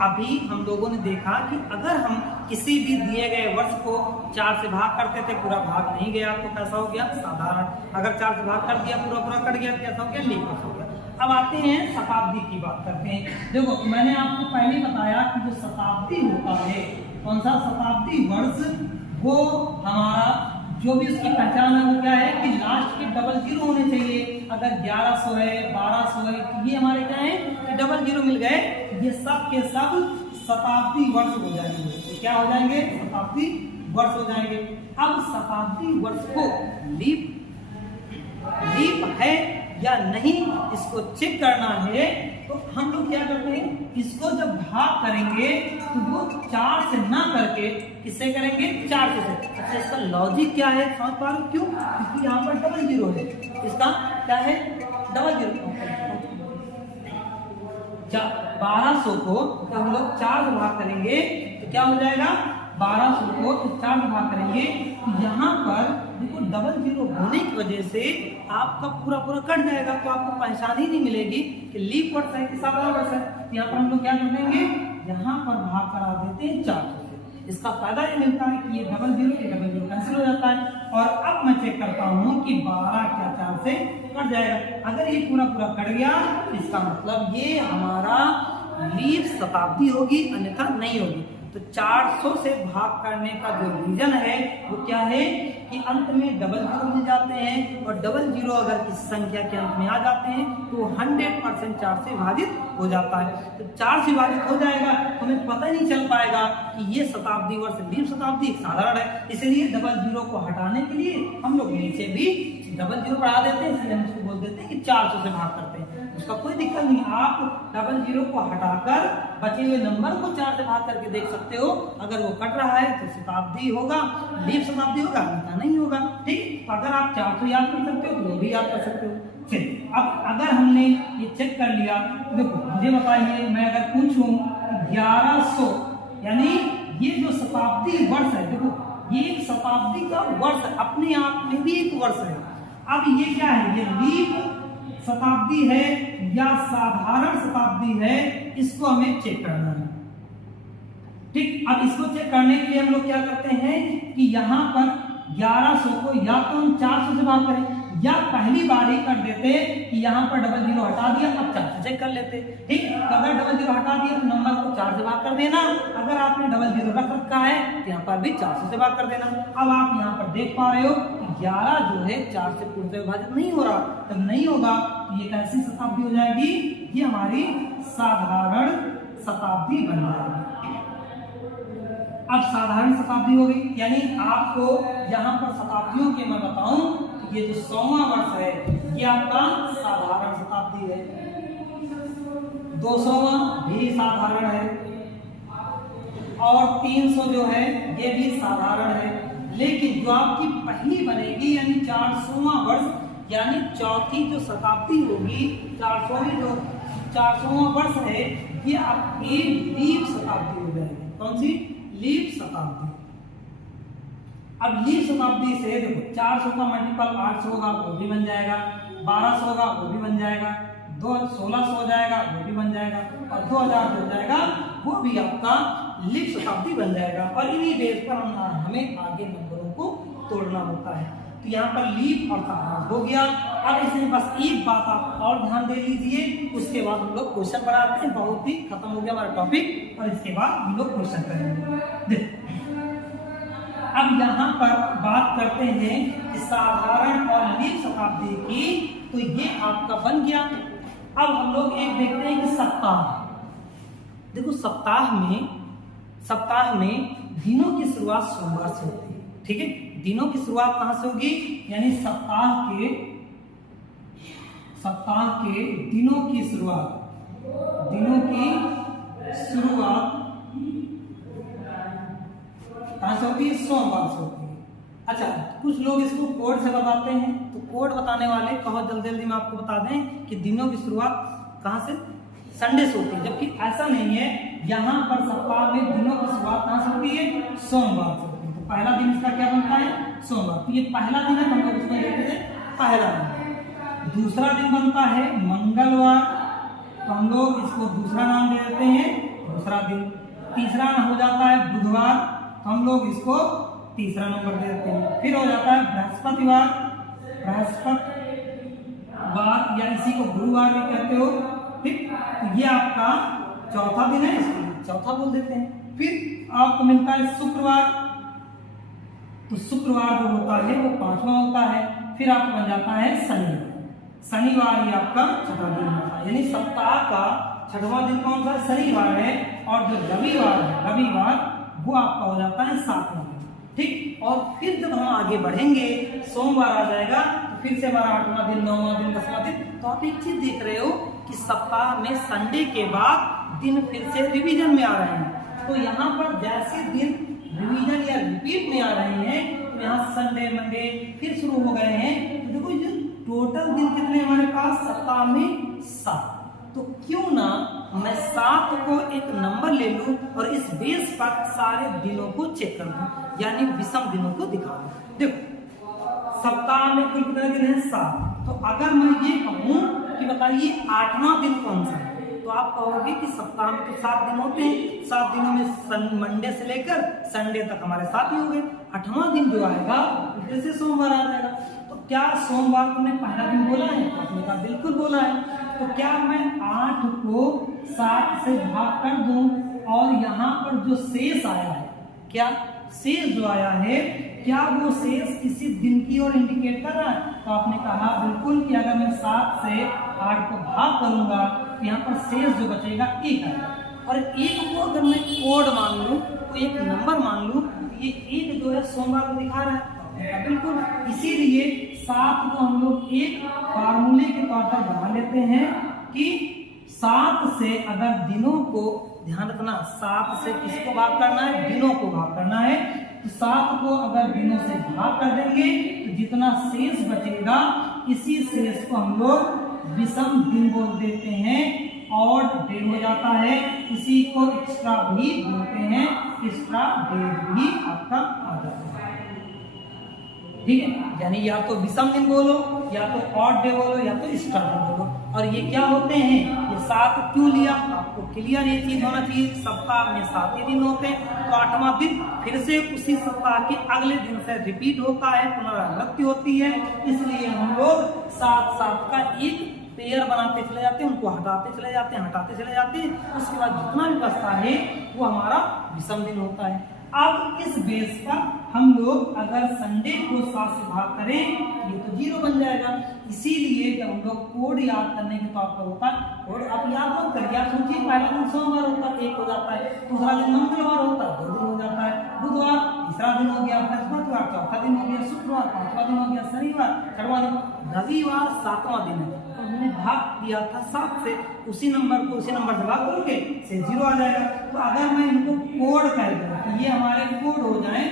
अभी हम लोगों ने देखा कि अगर हम किसी भी दिए गए वर्ष को 4 से भाग करते थे, पूरा भाग नहीं गया तो कैसा हो गया? साधारण। अगर 4 से भाग कर दिया, पूरा पूरा कट गया तो कैसा हो गया? लीप वर्ष हो गया। अब आते हैं शताब्दी की बात करते हैं। देखो मैंने आपको पहले बताया कि जो शताब्दी होता है, कौन सा शताब्दी वर्ष, वो हमारा जो भी उसकी पहचान है वो क्या है कि लास्ट के डबल जीरो होने चाहिए। अगर 1100 है, 1200 है, तो ये हमारे क्या है कि डबल जीरो मिल गए, ये सब के सब शताब्दी वर्ष हो जाएंगे। तो क्या हो जाएंगे? शताब्दी वर्ष हो जाएंगे। अब शताब्दी वर्ष को लीप है या नहीं इसको चेक करना है, तो हम लोग क्या करते हैं, इसको जब भाग करेंगे तो वो 4 से ना करके किससे करेंगे? 400 से। अच्छा, इसका लॉजिक क्या है समझ पा रहे हो? क्यों? क्योंकि यहाँ पर डबल जीरो है। इसका क्या है? Double zero. 1200 को जब हम लोग 4 से भाग करेंगे तो क्या हो जाएगा? 1200 को 4 से भाग करेंगे तो यहाँ पर देखो डबल जीरो होने की वजह से आपका पूरा पूरा कट जाएगा, तो आपको पहचान ही नहीं मिलेगी कि लीप वर्ष है कि साधारण वर्ष है। यहाँ पर हम लोग क्या कर देंगे? यहाँ पर भाग करा देते हैं 400 से। इसका फायदा ये मिलता है कि ये डबल जीरो कैंसिल हो जाता है। और अब मैं चेक करता हूँ कि 12 क्या 4 से कट जाएगा। अगर ये पूरा पूरा कट गया, इसका मतलब ये हमारा लीप शताब्दी होगी, अन्यथा नहीं होगी। तो 400 से भाग करने का जो रीजन है वो क्या है कि अंत में डबल जीरो मिल जाते हैं, और डबल जीरो अगर किसी संख्या के अंत में आ जाते हैं तो 100% 4 से विभाजित हो जाता है। तो 4 से विभाजित हो जाएगा तो हमें पता ही नहीं चल पाएगा कि ये शताब्दी वर्ष लीप शताब्दी साधारण है। इसलिए डबल जीरो को हटाने के लिए हम लोग नीचे भी डबल जीरो बढ़ा देते हैं, इसलिए हम इसको बोल देते हैं कि 400 से भाग करते हैं। उसका कोई दिक्कत नहीं, आप डबल जीरो को हटाकर बचे हुए नंबर को 4 से भाग करके देख सकते हो। अगर वो कट रहा है तो शताब्दी होगा, लीप शताब्दी होगा, अन्यथा नहीं होगा। ठीक, तो अगर आप 400 याद कर सकते हो तो वो भी याद कर सकते हो। चलिए, अब अगर हमने ये चेक कर लिया, देखो मुझे बताइए, मैं अगर पूछूं 1100 यानी ये जो शताब्दी वर्ष है, देखो ये एक शताब्दी का वर्ष अपने आप में भी एक वर्ष है। अब ये क्या है? ये लीप शताब्दी है या साधारण शताब्दी है, इसको हमें चेक करना है। ठीक, अब इसको चेक करने के लिए हम लोग क्या करते हैं कि यहाँ पर 1100 को या तो हम 400 से भाग करें, या पहली बार ही कर देते कि यहाँ पर डबल जीरो हटा दिया, अब 4 से चेक कर लेते। ठीक, तो अगर डबल जीरो हटा दिया तो नंबर को 4 से भाग कर देना। अगर आपने डबल जीरो रख रखा है तो यहाँ पर भी 400 से भाग कर देना। अब आप यहाँ पर देख पा रहे हो कि 11 जो है 4 से पूर्ण से विभाजित नहीं हो रहा। जब नहीं होगा तो ये कैसी शताब्दी हो जाएगी? ये हमारी साधारण शताब्दी बन जाएगी। अब साधारण शताब्दी हो गई, यानी आपको यहाँ पर शताब्दियों के मैं बताऊं, ये जो 100वां वर्ष है ये आपका साधारण शताब्दी है, 200वां भी साधारण है, और 300 जो है ये भी साधारण है। लेकिन जो आपकी पहली बनेगी यानी 400वां वर्ष यानी चौथी जो शताब्दी होगी, 400वां वर्ष है, ये आपकी लीप शताब्दी हो जाएगी। कौन सी? लीप शताब्दी। अब लीप शताब्दी से देखो 400 का मल्टीपल 800 होगा, वो भी बन जाएगा, 1200 होगा वो भी बन जाएगा, 1600 हो जाएगा वो भी बन जाएगा, और 2000 हो जाएगा वो भी आपका लीप शताब्दी बन जाएगा। और इन्हीं बेस पर हमें आगे नंबरों को तोड़ना होता है। तो यहाँ पर लीप और साधारण हो गया। अब इसमें बस एक बात आप और ध्यान दे लीजिए, उसके बाद हम लोग क्वेश्चन बनाते हैं। बहुत ही खत्म हो गया हमारा टॉपिक, और इसके बाद हम लोग क्वेश्चन करेंगे। अब यहाँ पर बात करते हैं कि साधारण और लीप शताब्दी की, तो ये आपका बन गया। अब हम लोग एक देखते हैं कि सप्ताह। देखो सप्ताह में दिनों की शुरुआत सोमवार से होती है। ठीक है, दिनों की शुरुआत कहां से होगी? यानी सप्ताह के दिनों की शुरुआत कहां से होती है? सोमवार से होती है। अच्छा, कुछ लोग इसको कोड से बताते हैं, तो कोड बताने वाले कहो जल्दी जल्दी में आपको बता दें कि दिनों की शुरुआत कहां से? संडे से होती है, जबकि ऐसा नहीं है। यहाँ पर सप्ताह में दिनों की शुरुआत कहां से होती है? सोमवार से होती है। तो पहला दिन इसका क्या बनता है? सोमवार। तो ये पहला दिन है, हम लोग उसमें लेते हैं पहला दिन। दूसरा दिन बनता है मंगलवार, तो हम लोग इसको दूसरा नाम दे देते हैं दूसरा दिन। तीसरा हो जाता है बुधवार, तो हम लोग इसको तीसरा नंबर दे देते हैं। फिर हो जाता है बृहस्पतिवार, बृहस्पतिवार या इसी को गुरुवार भी कहते हो, ठीक। तो ये आपका चौथा दिन है, इसको चौथा बोल देते हैं। फिर आपको मिलता है शुक्रवार, तो शुक्रवार जो होता है वो पांचवा होता है। फिर आपको बन जाता है शनिवार, शनिवार ये आपका छठा दिन होता है। यानी सप्ताह का छठवां दिन कौन सा? शनिवार है। और जो रविवार है, रविवार वो आपका हो जाता है सातवां दिन, ठीक। और फिर जब हम आगे बढ़ेंगे, सोमवार आ जाएगा, तो फिर से हमारा 8वां दिन, 9वां दिन, 10वां दिन। तो आप एक चीज देख रहे हो कि सप्ताह में संडे के बाद दिन फिर से रिवीजन में आ रहे हैं। तो यहाँ पर जैसे दिन रिवीजन या रिपीट में आ रहे हैं, तो यहाँ संडे, मंडे फिर शुरू हो गए हैं। तो देखो जो टोटल दिन कितने हमारे पास सप्ताह में? 7। तो क्यों ना मैं 7 को एक नंबर ले लूं और इस बेस पर सारे दिनों को चेक कर दूं, यानी विषम दिनों को दिखा दूं। देखो सप्ताह में कुल कितने दिन है? 7। तो अगर मैं ये कहूं कि बताइए 8वां दिन कौन सा है, तो आप कहोगे कि सप्ताह में तो 7 दिन होते हैं, 7 दिनों में मंडे से लेकर संडे तक हमारे 7 ही हो गए। 8वां दिन जो आएगा फिर से सोमवार आ जाएगा। तो क्या सोमवार को मैं पहला दिन बोला है? आपने कहा बिल्कुल बोला है। तो क्या मैं 8 को 7 से भाग कर दूं और यहाँ पर जो शेष आया है, क्या शेष जो आया है, क्या वो शेष किसी दिन की ओर इंडिकेट कर रहा है? तो आपने कहा बिल्कुल कि अगर मैं 7 से 8 को भाग करूंगा तो यहाँ पर शेष जो बचेगा 1 आएगा। और 1 को अगर मैं कोड मान लूं, तो एक नंबर मान लूं, तो ये 1 जो है सोमवार को दिखा रहा है। बिल्कुल, इसीलिए 7 को हम लोग एक फार्मूले के तौर पर बना लेते हैं कि 7 से अगर दिनों को, ध्यान रखना 7 से किसको भाग करना है? दिनों को भाग करना है। तो 7 को अगर दिनों से भाग कर देंगे तो जितना शेष बचेगा, इसी शेष को हम लोग विषम दिन बोल देते हैं, ऑड डे हो जाता है। इसी को एक्स्ट्रा भी बोलते हैं, एक्स्ट्रा डे भी आपका आ जाता है, ठीक है। यानी या तो विषम दिन बोलो, या तो ऑड डे बोलो, या तो एक्स्ट्रा डे बोलो। और ये क्या होते हैं? ये 7 क्यों लिया? आपको क्लियर ये चीज होना चाहिए। सप्ताह में 7 ही दिन होते हैं, तो 8वां दिन फिर से उसी सप्ताह के अगले दिन से रिपीट होता है, पुनरावृत्ति होती है। इसलिए हम लोग 7 का एक पेयर बनाते चले जाते हैं, उनको हटाते चले जाते हैं। उसके बाद जितना भी बचता है वो हमारा विषम दिन होता है। अब इस बेस पर हम लोग अगर संडे को 7 से भाग करें, ये तो 0 बन जाएगा। इसीलिए जब हम लोग कोड याद करने के तौर पर होता है, कोड आप याद मत करिए, आप सोचिए पहला दिन सोमवार होता है, 1 हो जाता है, दूसरा दिन मंगलवार होता है, 2 दिन हो जाता है, बुधवार तीसरा दिन हो गया, बृहस्पतिवार चौथा दिन हो गया, शुक्रवार 5वां दिन हो गया, शनिवार 6वां दिन, रविवार 7वां दिन है। तो हमने भाग दिया था 7 से, उसी नंबर से भाग करोगे से 0 आ जाएगा। तो अगर मैं इनको कोड कर दूं, ये हमारे कोड हो जाए,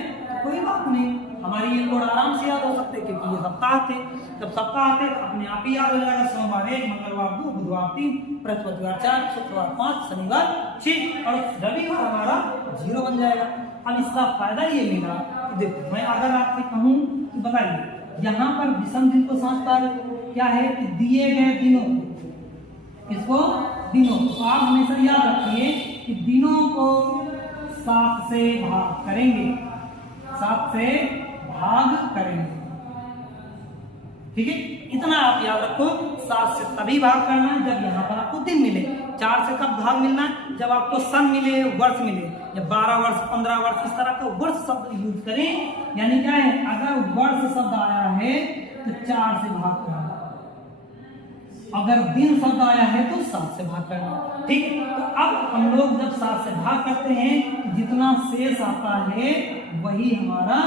कोई बात नहीं, हमारी ये कोड आराम से याद हो सकते, क्योंकि ये सप्ताह थे। जब सप्ताह थे अपने आप ही याद हो जाएगा। सोमवार 1, मंगलवार 2, बुधवार 3, बृहस्पतिवार 4, शुक्रवार 5, शनिवार 6 और रविवार हमारा 0 बन जाएगा। अब इसका फायदा ये मिला कि देखो, मैं अगर आपसे कहूँ कि बताइए यहाँ पर विषम दिन को समझ पा रहे क्या है कि दिए गए दिनों को, इसको दिनों, तो आप हमेशा याद रखिए कि दिनों को 7 से भाग करेंगे, 7 से भाग करेंगे, ठीक है। इतना आप याद रखो, 7 से तभी भाग करना है जब यहाँ पर आपको दिन मिले। 4 से कब भाग मिलना है? जब आपको सन मिले, वर्ष मिले, या 12 वर्ष 15 वर्ष इस तरह का वर्ष शब्द यूज करें। यानी क्या है, अगर वर्ष शब्द आया है तो 4 से भाग करना, अगर दिन शब्द आया है तो 7 से भाग करना, ठीक। तो अब हम लोग जब 7 से भाग करते हैं, जितना शेष आता है वही हमारा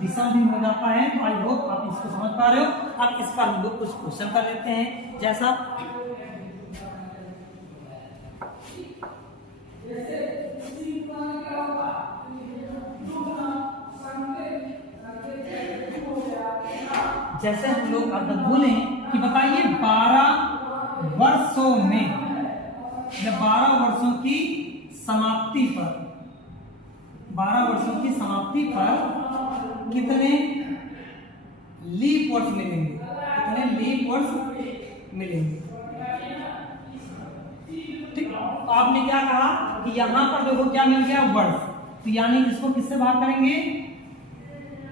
विषम दिन हो जाता है। तो आई होप आप इसको समझ पा रहे हो। अब इस पर हम लोग कुछ क्वेश्चन कर लेते हैं, जैसे हम लोग अगर बोले कि बताइए 12 वर्षों में, या 12 वर्षों की समाप्ति पर, 12 वर्षों की समाप्ति पर कितने लीप वर्ष मिलेंगे, कितने लीप वर्ष मिलेंगे, ठीक। आपने क्या क्या कहा कि यहाँ पर देखो क्या मिल गया, वर्ष। तो यानी इसको किससे भाग करेंगे,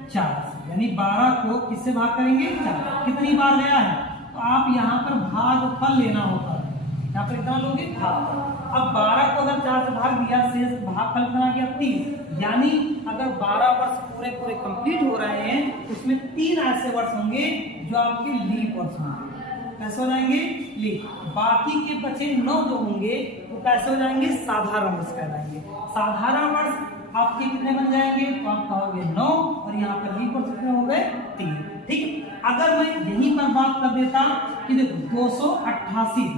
4 से। यानी 12 को किससे भाग करेंगे, 4। कितनी बार गया है, तो आप यहाँ पर भागफल लेना होता है। यहाँ पर कितना लोगे, भाग। अब 12 को अगर 4 से भाग दिया, शेष भागफल कितना गया, 3। यानी अगर 12 वर्ष पूरे पूरे कंप्लीट हो रहे हैं, उसमें 3 ऐसे वर्ष होंगे जो आपके लीप वर्ष होंगे। कैसे हो जाएंगे, लीप। बाकी के बचे 9 जो होंगे वो कैसे हो जाएंगे, साधारण वर्ष कहलाएंगे। साधारण वर्ष आपके कितने बन जाएंगे, तो आप कहोगे 9, और यहाँ पर लीप वर्ष कितने हो गए, 3। ठीक है। अगर मैं यहीं पर बात कर देता कि देखो 288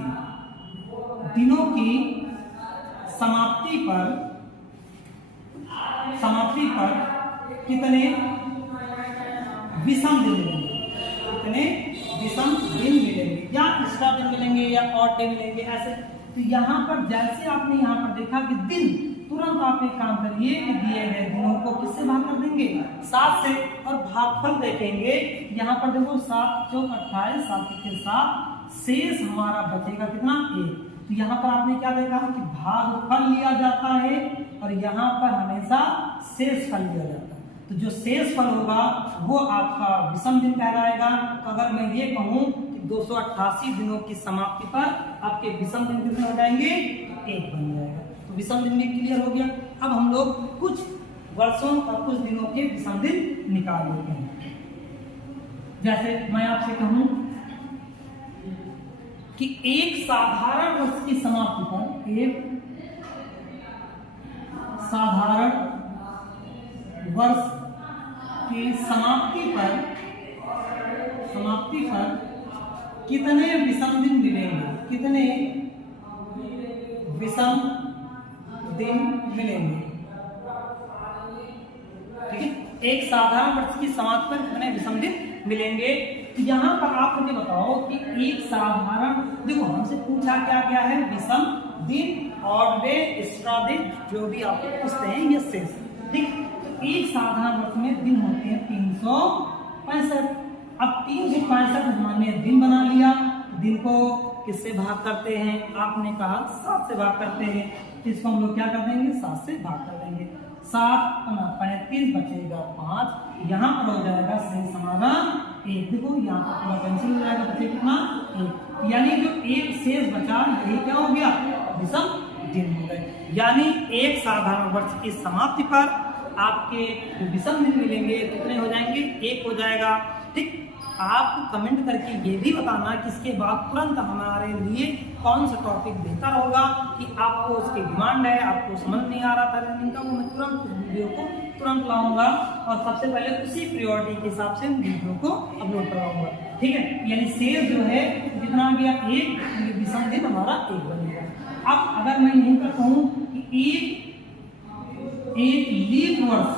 दिनों की समाप्ति पर कितने विषम दिन मिलेंगे, कितने विषम दिन मिलेंगे, या एक्स्ट्रा दिन मिलेंगे या ऑड डे मिलेंगे, ऐसे। तो यहाँ पर जैसे आपने यहाँ पर देखा कि दिन, तुरंत आप एक काम करिए कि दिए गए दिनों को किससे भाग कर देंगे, 7 से, और भागफल देखेंगे। यहाँ पर देखो 7 चौक 28, 7 के 7, शेष हमारा बचेगा कितना, 1। तो यहाँ पर आपने क्या देखा कि भागफल लिया जाता है और यहाँ पर हमेशा शेष फल लिया जाता है। तो जो शेष फल होगा वो आपका विषम दिन कहलाएगा। तो अगर मैं ये कहूँ कि 288 दिनों की समाप्ति पर आपके विषम दिन कितने हो जाएंगे, 1 बन जाएगा। तो विषम दिन भी क्लियर हो गया। अब हम लोग कुछ वर्षों और कुछ दिनों के विषम दिन निकाल लेते हैं। जैसे मैं आपसे कहूँ कि एक साधारण वर्ष की समाप्ति पर, एक साधारण वर्ष की समाप्ति पर कितने विषम दिन मिलेंगे, कितने विषम दिन मिलेंगे। ठीक है, एक साधारण वर्ष की समाप्ति पर कितने विषम दिन मिलेंगे। तो यहाँ पर आप मुझे बताओ कि एक साधारण, देखो हमसे पूछा क्या क्या है, विषम दिन, ऑड डे, एक्स्ट्रा दिन, जो भी आप पूछते हैं ये शेष। ठीक, तो एक साधारण वर्ष में दिन होते हैं 365। अब 365 हमने दिन बना लिया, दिन को किससे भाग करते हैं, आपने कहा 7 से भाग करते हैं। इसको हम लोग क्या कर देंगे, 7 से भाग कर देंगे। 7 35 बचेगा 5, यहाँ पर हो जाएगा शेष हमारा 1। देखो यहाँ पर पूरा कैंसिल हो जाएगा, बचे कितना, 1। यानी जो एक शेष बचा यही क्या हो गया, विषम दिन हो गए। यानी एक साधारण वर्ष की समाप्ति पर आपके जो विषम दिन मिलेंगे कितने हो जाएंगे, 1 हो जाएगा। ठीक, आप कमेंट करके ये भी बताना कि इसके बाद तुरंत हमारे लिए कौन सा टॉपिक बेहतर होगा, कि आपको उसकी डिमांड है, आपको समझ नहीं आ रहा था रीजनिंग का, वो मैं तुरंत उस वीडियो को तुरंत लाऊंगा और सबसे पहले उसी प्रायोरिटी के हिसाब से वीडियो को अपलोड करवाऊंगा। ठीक है, यानी शेष जो है जितना गया 1, विषम दिन हमारा 1 बन गया। अब अगर मैं यहीं पर कहूँ कि एक लीप वर्ष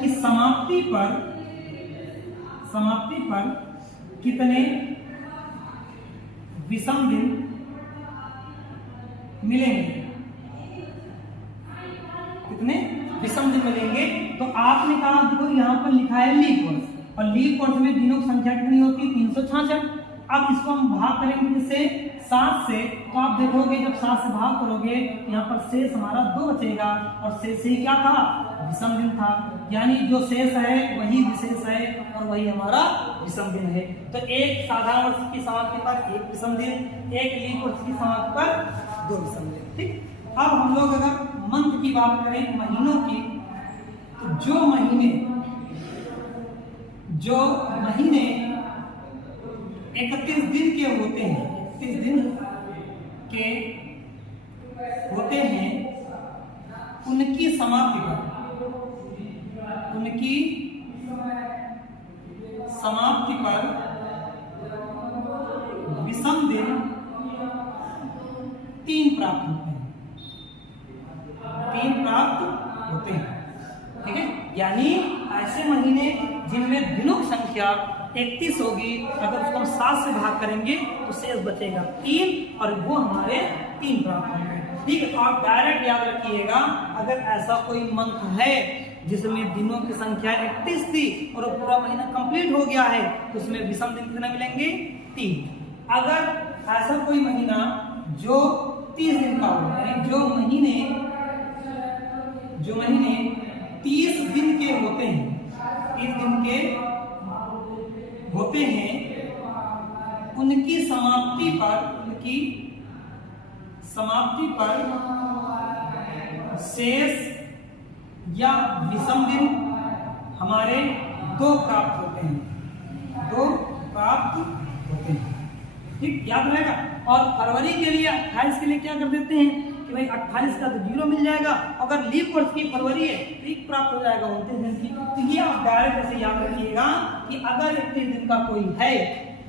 की समाप्ति पर कितने विषम दिन मिलेंगे, कितने विषम दिन मिलेंगे। तो आपने कहा देखो यहाँ पर लिखा है लीप वर्ष, और लीप वर्ष में दिनों की संख्या कितनी होती है, 366। अब इसको हम भाग करेंगे किससे, 7 से। तो आप देखोगे जब 7 से भाग करोगे यहाँ पर शेष हमारा 2 बचेगा, और शेष ही क्या था, विषम दिन था। यानी जो शेष है वही विशेष है और वही हमारा विषम दिन है। तो एक साधारण वर्ष की समाप्ति पर 1 विषम दिन, एक लीप वर्ष की समाप्ति पर 2 विषम दिन। ठीक, अब हम लोग अगर मंथ की बात करें, महीनों की, तो जो महीने 31 दिन के होते हैं, 31 दिन के होते हैं, उनकी समाप्ति पर विषम दिन 3 प्राप्त होते हैं, 3 प्राप्त होते हैं। ठीक है, यानी ऐसे महीने जिनमें दिनों की संख्या 31 होगी, अगर उसको हम 7 से भाग करेंगे तो शेष बचेगा 3, और वो हमारे 3 प्राप्त होंगे। ठीक है, आप डायरेक्ट याद रखिएगा, अगर ऐसा कोई मंथ है जिसमें दिनों की संख्या 31 थी और पूरा महीना कंप्लीट हो गया है, तो उसमें विषम दिन कितने मिलेंगे, 3। अगर ऐसा कोई महीना जो 30 दिन का हो, यानी जो महीने 30 दिन के होते हैं, 30 दिन के होते हैं, उनकी समाप्ति पर शेष या विषम दिन हमारे 2 प्राप्त होते हैं, ठीक, याद रहेगा। और फरवरी के लिए 28 के लिए क्या कर देते हैं कि भाई 28 का तो 0 मिल जाएगा, अगर लीप वर्ष की फरवरी है तो 1 प्राप्त हो जाएगा 29 दिन की। तो ये आप डायरेक्ट ऐसे याद रखिएगा कि अगर 31 दिन का कोई है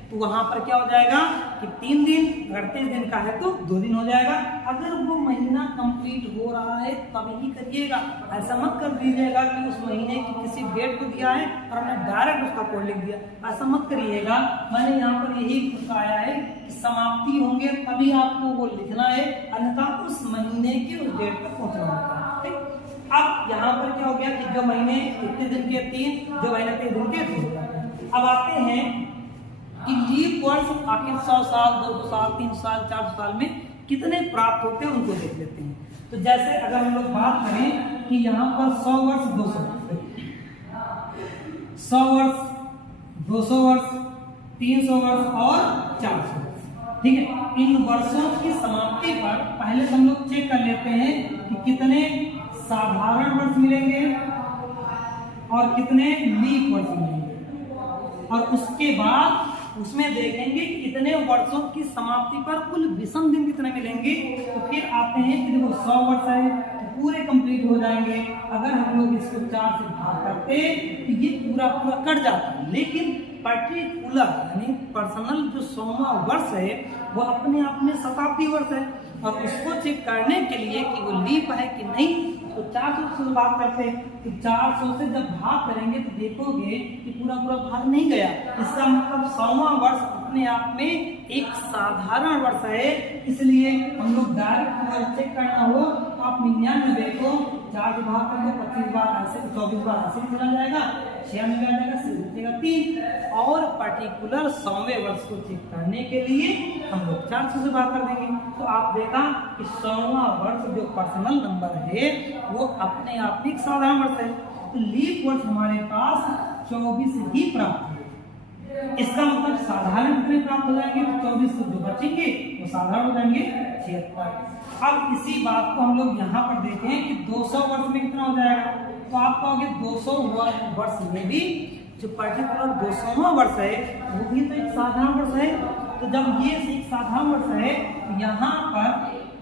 तो वहां पर क्या हो जाएगा कि 3 दिन, अगर 30 दिन का है तो 2 दिन हो जाएगा। अगर वो महीना कंप्लीट हो रहा है तब ही करिएगा, ऐसा मत कर दीजिएगा कि उस महीने की किसी डेट को दिया है और हमने डायरेक्ट उसका कोड लिख दिया, ऐसा मत करिएगा। मैंने यहाँ पर यही बताया है कि समाप्ति होंगे तभी आपको वो लिखना है, अन्यथा उस महीने की उस डेट तक पहुंचना होता है, ठीक। अब यहाँ पर क्या हो गया कि जो महीने 31 दिन के 3, जो महीने 30 दिन के 3। अब आते हैं कि लीप वर्ष आखिर 100 साल, 200 साल, 300 साल, 400 साल में कितने प्राप्त होते हैं उनको देख लेते हैं। तो जैसे अगर हम लोग बात करें कि यहाँ पर 100 वर्ष, 200 वर्ष, 100 वर्ष, 200 वर्ष, 300 वर्ष और 400 वर्ष, ठीक है। इन वर्षों की समाप्ति पर पहले हम लोग चेक कर लेते हैं कि कितने साधारण वर्ष मिलेंगे और कितने लीप वर्ष मिलेंगे, और उसके बाद उसमें देखेंगे कि कितने वर्षों की समाप्ति पर कुल विषम दिन कितने मिलेंगे। तो फिर आते हैं कि देखो 100 वर्ष है तो पूरे कंप्लीट हो जाएंगे। अगर हम लोग इसको 4 से भाग करते तो ये पूरा कट जाता है, लेकिन पर्टिकुलर यानी पर्सनल जो 100वां वर्ष है वो अपने आप में शताब्दी वर्ष है, और उसको चेक करने के लिए कि वो लीप है कि नहीं तो 400 से बात करते हैं कि 400 से जब भाग करेंगे तो देखोगे कि पूरा भाग नहीं गया। इसका मतलब 100वां वर्ष अपने आप में एक साधारण वर्ष है, इसलिए हम लोग डायरेक्ट अगर चेक करना हो तो आप 99 को 4 से भाग कर दो, 25 बार ऐसे, 24 बार ऐसे चला जाएगा, 96 आ जाएगा, सिर्फ बचेगा 3। और पर्टिकुलर 100वें वर्ष को चेक करने के लिए हम लोग 400 से भाग कर देंगे। तो आप देखा कि 100वां वर्ष जो पर्सनल नंबर है वो अपने आप में एक साधारण वर्ष है। तो लीप वर्ष हमारे पास 24 ही प्राप्त है। इसका मतलब साधारण कितने प्राप्त हो जाएंगे, तो 24 से जो बचेंगे वो साधारण हो जाएंगे 76। अब इसी बात को हम लोग यहाँ पर देखें कि 200 वर्ष में कितना हो जाएगा, तो आप कहोगे 200 वर्ष में भी जो पर्टिकुलर 200वां वर्ष है वो भी तो एक साधारण वर्ष है। तो जब ये एक साधारण वर्ष है तो यहाँ पर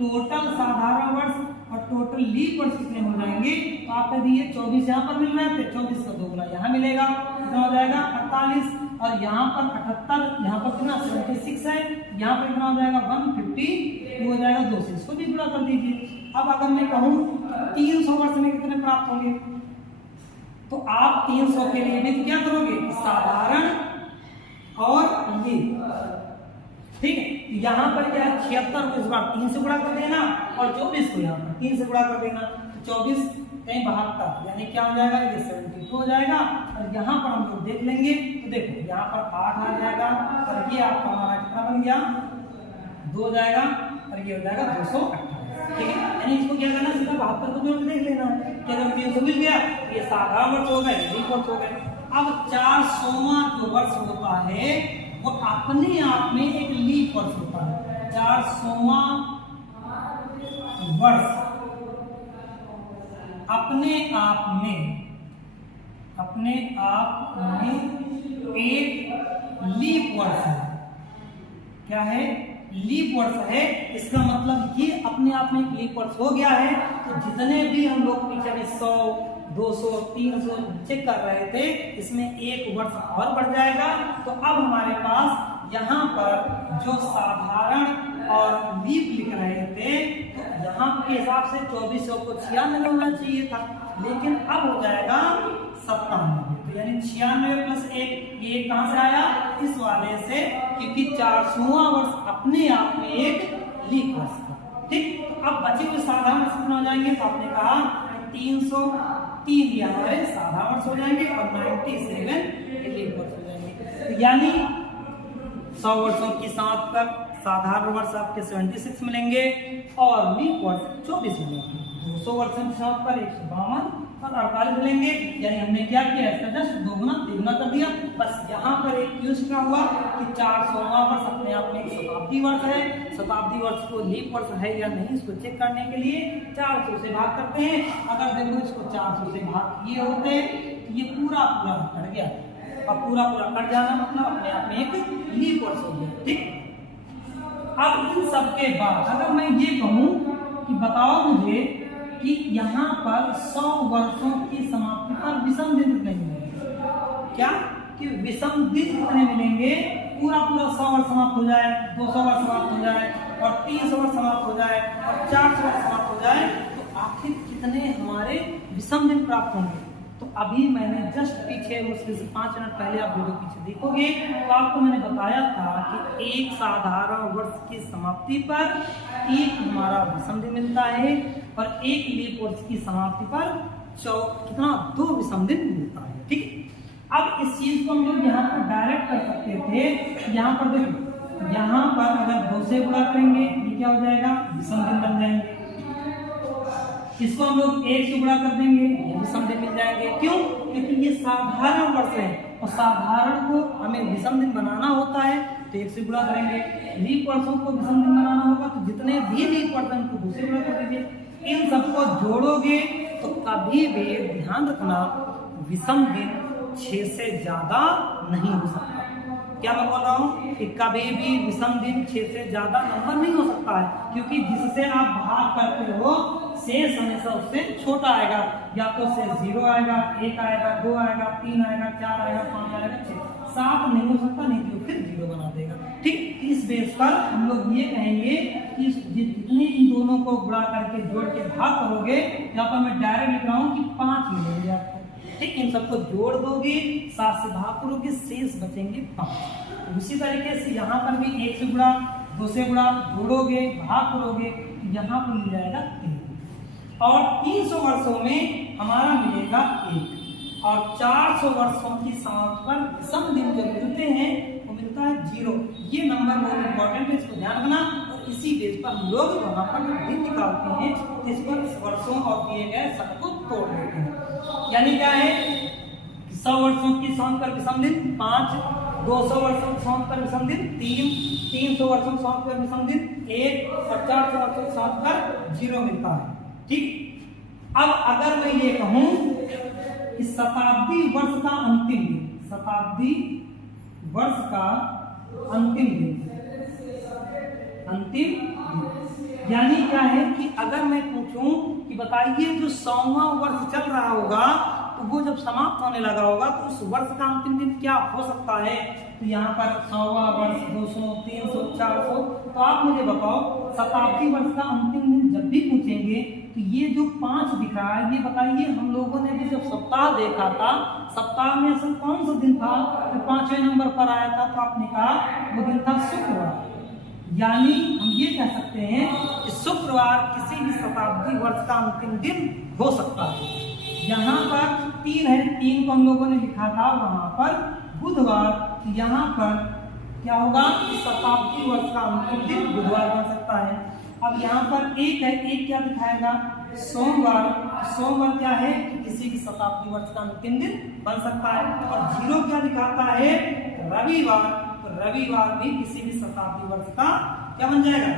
टोटल साधारण वर्ष और टोटल लीप वर्ष कितने हो जाएंगे, तो आप कह दिए 24 यहाँ पर मिल रहे थे, 24 का 2 गुना यहाँ मिलेगा, कितना हो जाएगा 48, और यहाँ पर 78, यहाँ पर कितना 76 है, यहाँ पर कितना हो जाएगा 150 हो जाएगा 2 से, इसको भी पूरा कर दीजिए। अब अगर मैं कहूँ 300 वर्ष में कितने प्राप्त होंगे, तो आप 300 के लिए भी क्या करोगे, साधारण और लीप, ठीक है। यहाँ पर क्या है 76 को इस बार 3 से गुणा कर देना और 24 को यहाँ पर 3 से गुणा कर देना, 24 कहीं 72, यानी क्या हो जाएगा ये 72 हो जाएगा। और यहाँ पर हम लोग देख लेंगे तो देखो यहाँ पर 8 आ जाएगा और ये आपका हमारा कितना बन गया 2 हो जाएगा और ये हो जाएगा 228, ठीक है। यानी इसको क्या करना सीधा 72 को जोड़ के देख लेना कि अगर 300 मिल गया ये साधारण वर्ष हो गए, लीप वर्ष हो गए। अब 400वां जो वर्ष होता है वो अपने आप में एक लीप वर्ष होता है। 400वां वर्ष अपने आप में एक लीप वर्ष है। क्या है, लीप वर्ष है। इसका मतलब ये अपने आप में एक लीप वर्ष हो गया है। तो जितने भी हम लोग पीछे 100, 200, 300 चेक कर रहे थे, इसमें एक वर्ष और बढ़ जाएगा। तो अब हमारे पास यहाँ पर जो साधारण और लीप लिख रहे थे, तो यहाँ के हिसाब से 2400 को 96 होना चाहिए था, लेकिन अब हो जाएगा 97। तो यानी 96 प्लस 1, ये कहाँ से आया, इस वाले से, क्योंकि 400वां वर्ष अपने आप में एक लीप वर्ष था। ठीक, तो अब बचे हुए साधारण वर्ष कितने हो जाएंगे, तो आपने कहा 303 ये हमारे साधारण वर्ष हो जाएंगे और 97 लीप वर्ष हो जाएंगे। तो यानी 100 वर्षों की समाप्ति पर साधारण वर्ष आपके 76 मिलेंगे और लीप वर्ष 24 मिलेंगे। 200 वर्ष की समाप्ति पर 152 और 48 मिलेंगे। यानी हमने क्या किया, इसका जस्ट दोगुना तिगुना कर दिया। बस यहाँ पर एक यूज क्या हुआ कि 400वां वर्ष अपने आप में एक शताब्दी वर्ष है। शताब्दी वर्ष को लीप वर्ष है या नहीं इसको चेक करने के लिए 400 से भाग करते हैं। अगर देखो इसको 400 से भाग किए होते तो ये पूरा पूरा कट गया, और पूरा पूरा कट जाना मतलब अपने आप में एक लीप वर्ष हो गया। ठीक, अब इन सब के बाद अगर मैं ये कहूँ कि बताओ मुझे कि यहाँ पर 100 वर्षों की समाप्ति पर विषम दिन कितने मिलेंगे, क्या कि विषम दिन कितने मिलेंगे, पूरा पूरा 100 वर्ष समाप्त हो जाए, 200 वर्ष समाप्त हो जाए और 300 वर्ष समाप्त हो जाए और 400 वर्ष समाप्त हो जाए, तो आखिर कितने हमारे विषम दिन प्राप्त होंगे। तो अभी मैंने जस्ट पीछे मुश्किल से 5 मिनट पहले आप वीडियो पीछे देखोगे तो आपको मैंने बताया था कि एक साधारण वर्ष की समाप्ति पर एक हमारा विषम दिन मिलता है और एक लीप वर्ष की समाप्ति पर कितना 2 विषम दिन मिलता है। ठीक, अब इस चीज को हम लोग यहाँ पर डायरेक्ट कर सकते थे। यहाँ पर देखो, यहाँ पर अगर 2 से गुणा करेंगे ये क्या हो जाएगा, विषम दिन बन जाएंगे। इसको हम लोग 1 से गुणा कर देंगे ये विषम दिन मिल जाएंगे। क्यों, क्योंकि ये साधारण वर्ष है और साधारण को हमें विषम दिन बनाना होता है तो 1 से गुणा करेंगे। लीप वर्षों को विषम दिन बनाना होगा तो जितने भी लीप वर्ष हैं उनको 2 से गुणा कर दीजिए। इन सबको जोड़ोगे तो कभी भी ध्यान रखना विषम दिन 6 से ज्यादा नहीं हो सकता। क्या मैं बोल रहा हूँ कि कभी भी विषम दिन 6 से ज्यादा नंबर नहीं हो सकता है, क्योंकि जिससे आप भाग करते हो शेष हमेशा उससे छोटा आएगा। या तो शेष 0 आएगा, 1 आएगा, 2 आएगा, 3 आएगा, 4 आएगा, 5 आएगा, 6, 7 नहीं हो सकता, नहीं तो फिर 0 बना देगा। ठीक, इस बेस पर हम लोग ये कहेंगे कि जितने इन दोनों को गुणा करके जोड़ के भाग करोगे, यहाँ पर मैं डायरेक्ट लिख रहा हूँ कि 5 मिलेंगे आपको। ठीक, इन सबको जोड़ दोगे, 7 से भाग करोगे, शेष बचेंगे 5। उसी तरीके से यहाँ पर भी 1 से गुणा, 2 से गुणा, जोड़ोगे, भाग करोगे, यहाँ पर मिल जाएगा 3 और 300 वर्षों में हमारा मिलेगा 1 और 400 वर्षों की समाप्ति पर विषम दिन जो मिलते हैं वो मिलता है 0। ये नंबर बहुत इंपॉर्टेंट है, इसको ध्यान रखना। और इसी बेस पर हम लोग वहां पर दिन निकालते हैं तो इस पर वर्षों और दिए गए सबको तोड़ देते हैं। यानी क्या है, 100 वर्षों की समाप्ति पर विषम दिन 5, 200 वर्षों की समाप्ति पर विषम दिन 3, 300 वर्षों की समाप्ति पर विषम दिन 1 और 400 वर्षों की समाप्ति पर 0 मिलता है। ठीक, अब अगर मैं ये कहूं कि शताब्दी वर्ष का अंतिम दिन, शताब्दी वर्ष का अंतिम दिन, अंतिम दिन यानी क्या है कि अगर मैं पूछूं कि बताइए जो 100वां वर्ष चल रहा होगा तो वो जब समाप्त होने लगा होगा तो उस वर्ष का अंतिम दिन क्या हो सकता है। तो यहाँ पर 100वां वर्ष, 200, 300, 400, तो आप मुझे बताओ शताब्दी वर्ष का अंतिम दिन जब भी पूछेंगे तो ये जो 5 दिख रहा है, ये बताइए हम लोगों ने भी जब सप्ताह देखा था, सप्ताह में असल कौन सा दिन था जो 5वें नंबर पर आया था, तो आपने कहा वो दिन था शुक्रवार। यानी हम ये कह सकते हैं कि शुक्रवार किसी भी शताब्दी वर्ष का अंतिम दिन हो सकता है। यहाँ पर 3 है, 3 को हम लोगों ने लिखा था, वहां पर बुधवार, यहाँ पर क्या होगा, शताब्दी वर्ष का अंतिम दिन बुधवार बन सकता है। अब यहाँ पर 1 है, 1 क्या दिखाएगा, सोमवार। सोमवार क्या है, किसी भी शताब्दी वर्ष का अंतिम दिन बन सकता है। और 0 क्या दिखाता है, रविवार। तो रविवार भी किसी भी शताब्दी वर्ष का क्या बन जाएगा।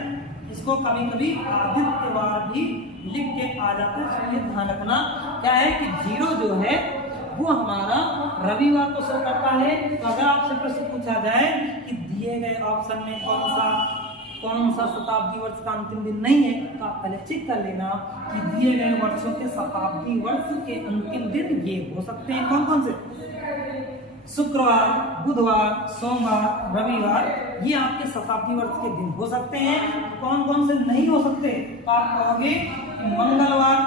इसको कभी कभी आदित्यवार भी लिख के आ जाता है, इसलिए ध्यान रखना क्या है कि 0 जो है वो हमारा रविवार को शो करता है। तो अगर आपसे प्रश्न पूछा जाए कि दिए गए ऑप्शन में कौन सा शताब्दी वर्ष का अंतिम दिन नहीं है, तो आप पहले चेक कर लेना कि दिए गए वर्षों के शताब्दी वर्ष के अंतिम दिन ये हो सकते हैं कौन कौन से, शुक्रवार, बुधवार, सोमवार, रविवार, ये आपके शताब्दी वर्ष के दिन हो सकते हैं। कौन कौन से नहीं हो सकते, तो आप कहोगे मंगलवार,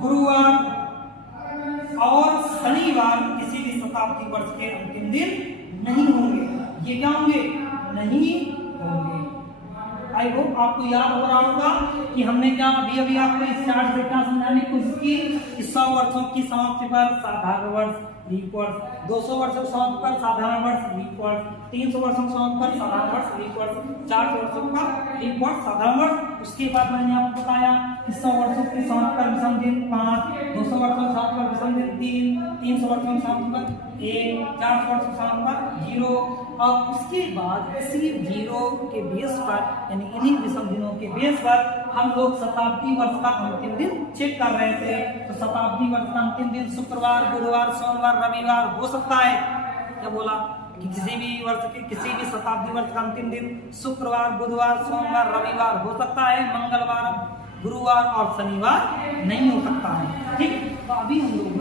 गुरुवार और शनिवार किसी भी शताब्दी वर्ष के अंतिम दिन नहीं होंगे। ये क्या होंगे, नहीं होंगे। आई होप आपको याद हो रहा होगा कि हमने क्या अभी आपको इस चार्ट से क्या समझाने की कोशिश की कि 100 वर्षों की समाप्ति पर साधारण वर्ष, लीप वर्ष, 200 वर्षों का समाप्त कर साधारण वर्ष लीप वर्ष, 300 वर्षों का समाप्त कर साधारण वर्ष लीप वर्ष, 400 वर्षों का लीप वर्ष साधारण वर्ष। उसके बाद मैंने आपको बताया कि 100 वर्षों के समाप्त कर विषम दिन 5, 200 वर्षों के समाप्त कर विषम दिन 3, 300 वर्षों के समाप्त कर 1, 400 वर्षों के समाप्त कर 0। और उसके बाद इसी 0 के बेस पर यानी इन्हीं विषम दिनों के बेस पर हम लोग शताब्दी वर्ष का अंतिम दिन चेक कर रहे थे। तो शताब्दी वर्ष का अंतिम दिन शुक्रवार, बुधवार, सोमवार, रविवार हो सकता है। क्या बोला कि किसी भी वर्ष के किसी भी शताब्दी वर्ष का अंतिम दिन शुक्रवार, बुधवार, सोमवार, रविवार हो सकता है। मंगलवार, गुरुवार और शनिवार नहीं हो सकता है। ठीक, तो अभी हम लोग